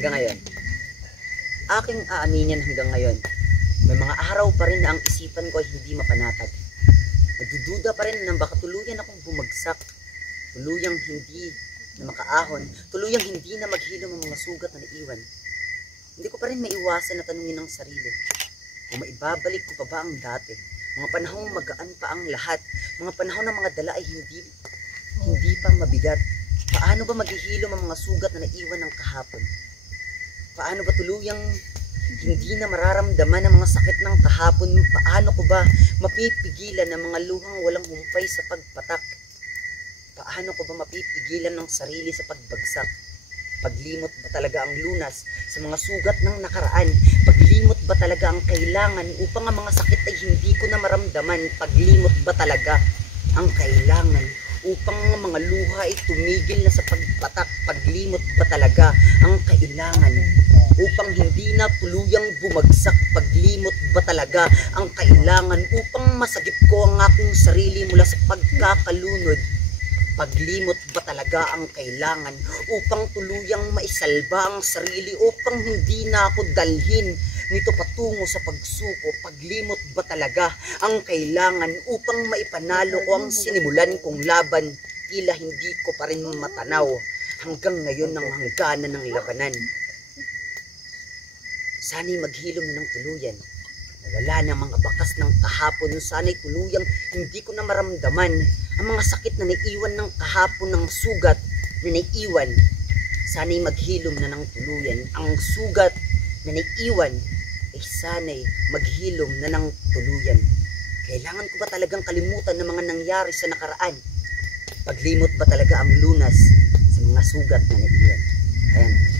hanggang ngayon. Aking aaminin hanggang ngayon, may mga araw pa rin na ang isipan ko ay hindi mapanatag. Nagdududa pa rin na baka tuluyan akong bumagsak, tuluyang hindi na makaahon, tuluyang hindi na maghilom ang mga sugat na naiwan. Hindi ko pa rin maiwasan na tanungin ang sarili, kung maibabalik ko pa ba ang dati, mga panahong magaan pa ang lahat, mga panahon ng mga dala ay hindi pa mabigat. Paano ba maghihilom ang mga sugat na naiwan ng kahapon? Paano ba tuluyang hindi na mararamdaman ang mga sakit ng kahapon? Paano ko ba mapipigilan ang mga luhang walang humpay sa pagpatak? Paano ko ba mapipigilan ng sarili sa pagbagsak? Paglimot ba talaga ang lunas sa mga sugat ng nakaraan? Paglimot ba talaga ang kailangan upang ang mga sakit ay hindi ko na maramdaman? Paglimot ba talaga ang kailangan upang ang mga luha ay tumigil na sa pagpatak? Paglimot ba talaga ang kailangan upang hindi na tuluyang bumagsak? Paglimot ba talaga ang kailangan upang masagip ko ang aking sarili mula sa pagkakalunod? Paglimot ba talaga ang kailangan upang tuluyang maisalba ang sarili, upang hindi na ako dalhin nito patungo sa pagsuko? Paglimot ba talaga ang kailangan upang maipanalo ko ang sinimulan kong laban? Tila hindi ko pa rin matanaw hanggang ngayon ang hangganan ng labanan. Sana'y maghilom na ng tuluyan. Wala na mga bakas ng kahapon. Sana'y tuluyang hindi ko na maramdaman ang mga sakit na naiwan ng kahapon, ng sugat na naiwan. Sana'y maghilom na ng tuluyan. Ang sugat na naiwan ay sana'y maghilom na ng tuluyan. Kailangan ko ba talagang kalimutan ng mga nangyari sa nakaraan? Paglimot ba talaga ang lunas sa mga sugat na naiwan? Ayan.